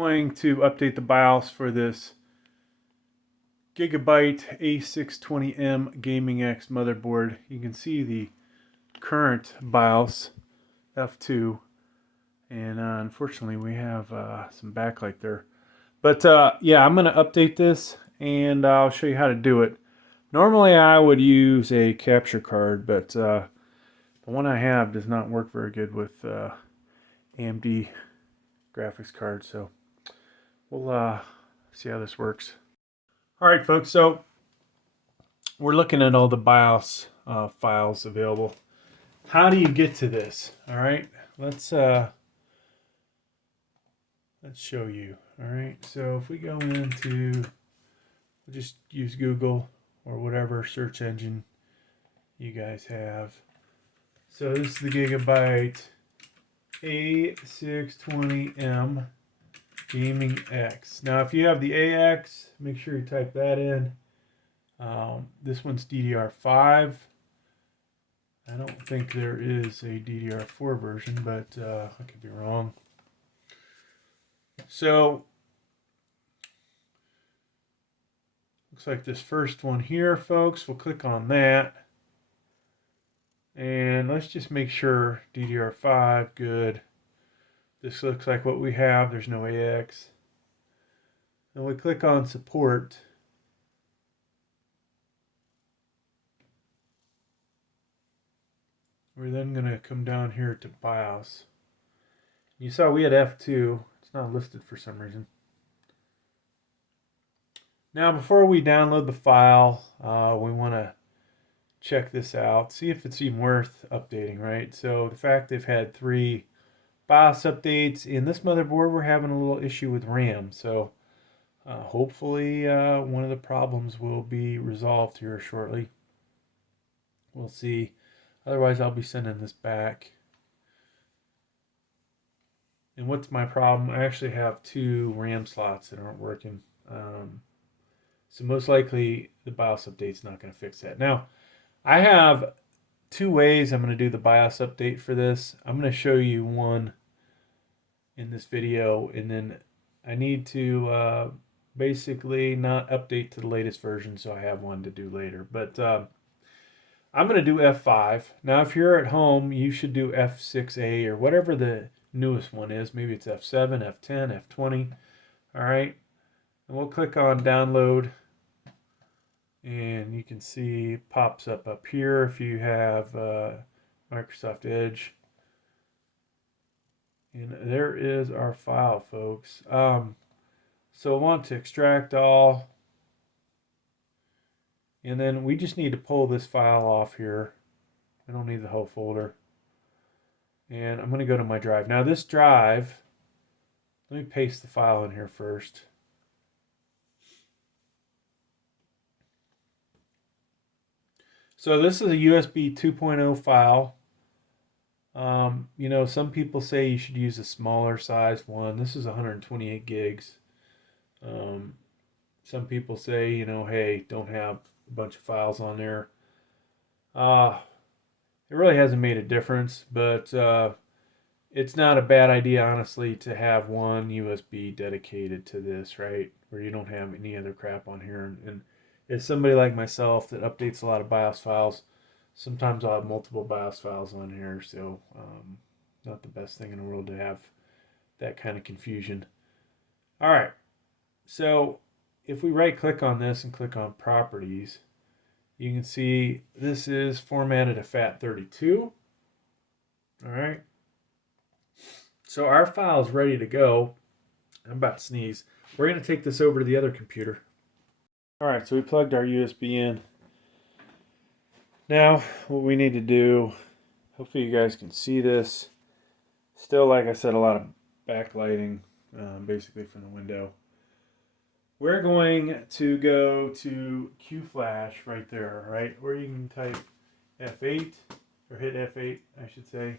Going to update the BIOS for this Gigabyte A620m Gaming X motherboard. You can see the current BIOS F2, and unfortunately we have some backlight there. But yeah, I'm going to update this and I'll show you how to do it. Normally I would use a capture card, but the one I have does not work very good with AMD graphics card, so we'll see how this works. Alright folks, so we're looking at all the BIOS files available. How do you get to this? Alright, let's show you. Alright, so if we go into, we'll just use Google or whatever search engine you guys have. So this is the Gigabyte A620m Gaming X. Now if you have the AX, make sure you type that in. This one's DDR5. I don't think there is a DDR4 version, but I could be wrong. So looks like this first one here, folks. We'll click on that. And let's just make sure DDR5, good. This looks like what we have. There's no AX. And we click on support. We're then going to come down here to BIOS. You saw we had F2. It's not listed for some reason. Now before we download the file, we want to check this out. See if it's even worth updating, right? So the fact they've had 3 BIOS updates. In this motherboard, we're having a little issue with RAM. So hopefully one of the problems will be resolved here shortly. We'll see. Otherwise, I'll be sending this back. And what's my problem? I actually have 2 RAM slots that aren't working. So most likely the BIOS update's not going to fix that. Now, I have 2 ways I'm going to do the BIOS update for this. I'm going to show you one in this video, and then I need to basically not update to the latest version, so I have one to do later. But I'm going to do F5. Now, if you're at home, you should do F6A or whatever the newest one is. Maybe it's F7, F10, F20. All right. And we'll click on download. And you can see it pops up here if you have Microsoft Edge. And there is our file, folks. So I want to extract all. And then we just need to pull this file off here. I don't need the whole folder. And I'm going to go to my drive. Now this drive, let me paste the file in here first. So this is a USB 2.0 file. You know, some people say you should use a smaller size one. This is 128 gigs. Some people say, you know, hey, don't have a bunch of files on there. It really hasn't made a difference, but it's not a bad idea, honestly, to have one USB dedicated to this, right? Where you don't have any other crap on here. And as somebody like myself that updates a lot of BIOS files, sometimes I'll have multiple BIOS files on here, so not the best thing in the world to have that kind of confusion. All right, so if we right click on this and click on properties, you can see this is formatted a FAT32. All right, so our file is ready to go. I'm about to sneeze. We're going to take this over to the other computer. All right, so we plugged our USB in. Now, what we need to do, hopefully you guys can see this. Still, like I said, a lot of backlighting, basically from the window. We're going to go to QFlash right there, right? Or you can type F8, or hit F8, I should say.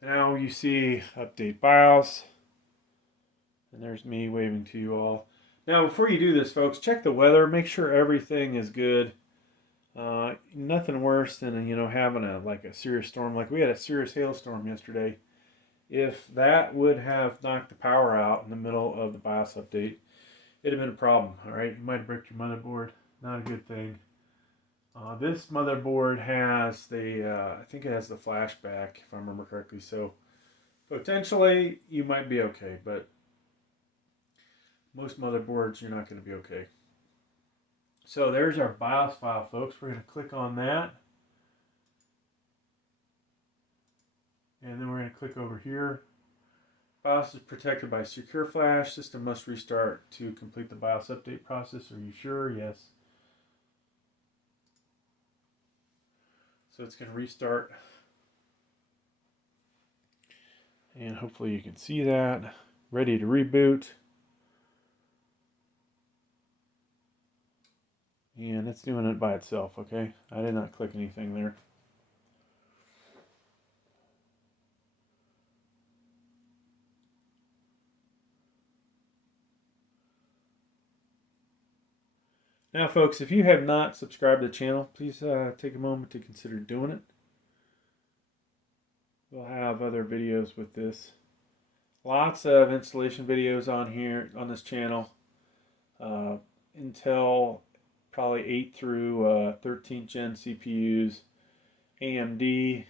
Now you see update BIOS. And there's me waving to you all. Now, before you do this, folks, check the weather. Make sure everything is good. Nothing worse than, you know, having a serious storm. Like we had a serious hailstorm yesterday, If that would have knocked the power out in the middle of the BIOS update, it'd have been a problem. All right, you might have bricked your motherboard. Not a good thing. This motherboard has I think it has the flashback, if I remember correctly. So potentially you might be okay, but most motherboards you're not going to be okay. So there's our BIOS file, folks. We're going to click on that. And then we're going to click over here. BIOS is protected by secure flash. System must restart to complete the BIOS update process. Are you sure? Yes. So it's going to restart. And hopefully you can see that. Ready to reboot. And it's doing it by itself, okay? I did not click anything there. Now, folks, if you have not subscribed to the channel, please take a moment to consider doing it. We'll have other videos with this. Lots of installation videos on here, on this channel. Intel, probably 8 through 13th gen CPUs. AMD,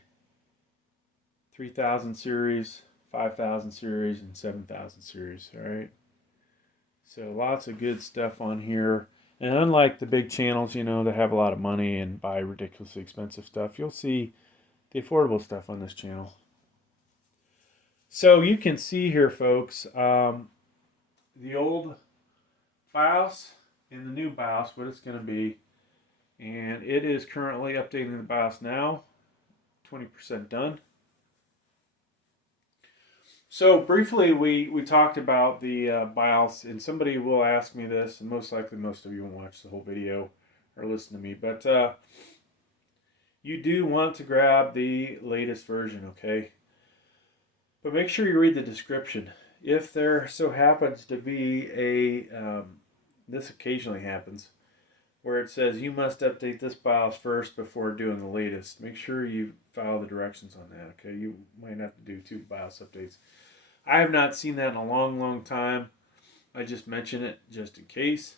3000 series, 5000 series, and 7000 series, all right? So lots of good stuff on here. And unlike the big channels, you know, that have a lot of money and buy ridiculously expensive stuff, you'll see the affordable stuff on this channel. So you can see here, folks, the old BIOS and the new BIOS, what it's going to be. And it is currently updating the BIOS now, 20% done. So briefly, we talked about the BIOS, and somebody will ask me this, and most likely most of you won't watch the whole video or listen to me, but you do want to grab the latest version, okay? But make sure you read the description. If there so happens to be this occasionally happens, where it says you must update this BIOS first before doing the latest, make sure you follow the directions on that, okay? You might have to do 2 BIOS updates. I have not seen that in a long, long time. I just mention it just in case.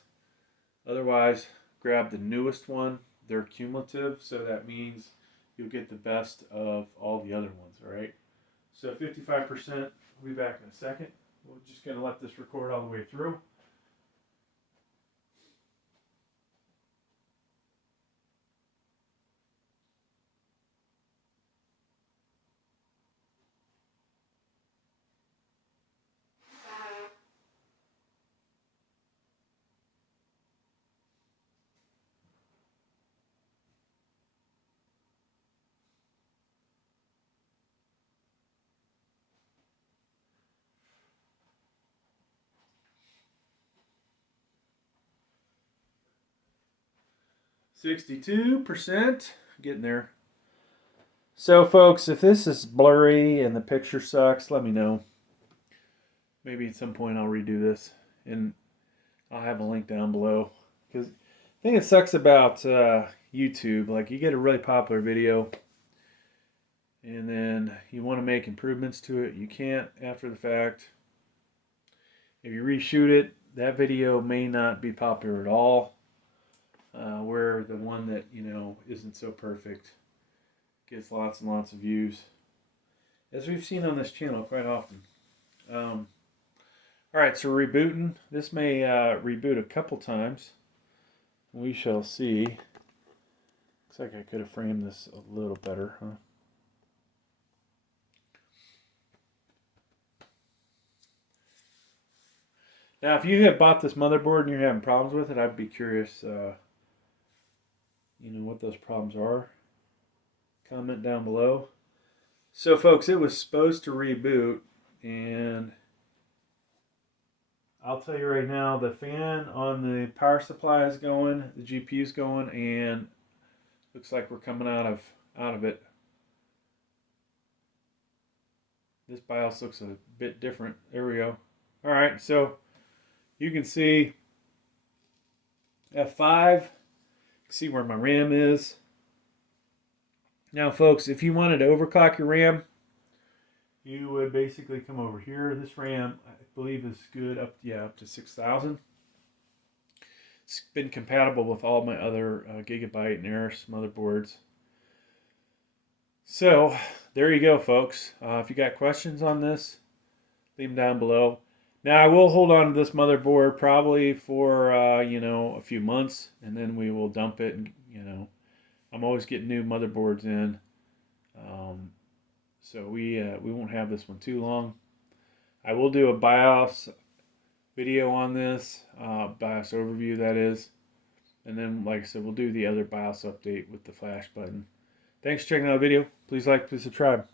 Otherwise, grab the newest one. They're cumulative, so that means you'll get the best of all the other ones, all right? So 55%, we'll be back in a second. We're just going to let this record all the way through. %, getting there. So folks, if this is blurry and the picture sucks, let me know. Maybe at some point I'll redo this, and I'll have a link down below. Because the thing that sucks about YouTube, like you get a really popular video, and then you want to make improvements to it, you can't after the fact. If you reshoot it, that video may not be popular at all. Where the one that, you know, isn't so perfect gets lots and lots of views, as we've seen on this channel quite often. Alright, so rebooting. This may reboot a couple times. We shall see. Looks like I could have framed this a little better, huh? Now, if you have bought this motherboard and you're having problems with it, I'd be curious, you know, what those problems are. Comment down below. So, folks, it was supposed to reboot, and I'll tell you right now, the fan on the power supply is going, the GPU is going, and looks like we're coming out of it. This BIOS looks a bit different. There we go. All right, so you can see F5. See where my RAM is. Now, folks, if you wanted to overclock your RAM, you would basically come over here. This RAM, I believe, is good up to 6,000. It's been compatible with all my other Gigabyte and Aorus motherboards. So there you go, folks. If you got questions on this, leave them down below. Now I will hold on to this motherboard probably for a few months, and then we will dump it. And I'm always getting new motherboards in, so we won't have this one too long. I will do a BIOS video on this, BIOS overview that is, and then like I said, we'll do the other BIOS update with the flash button. Thanks for checking out the video. Please like, please subscribe.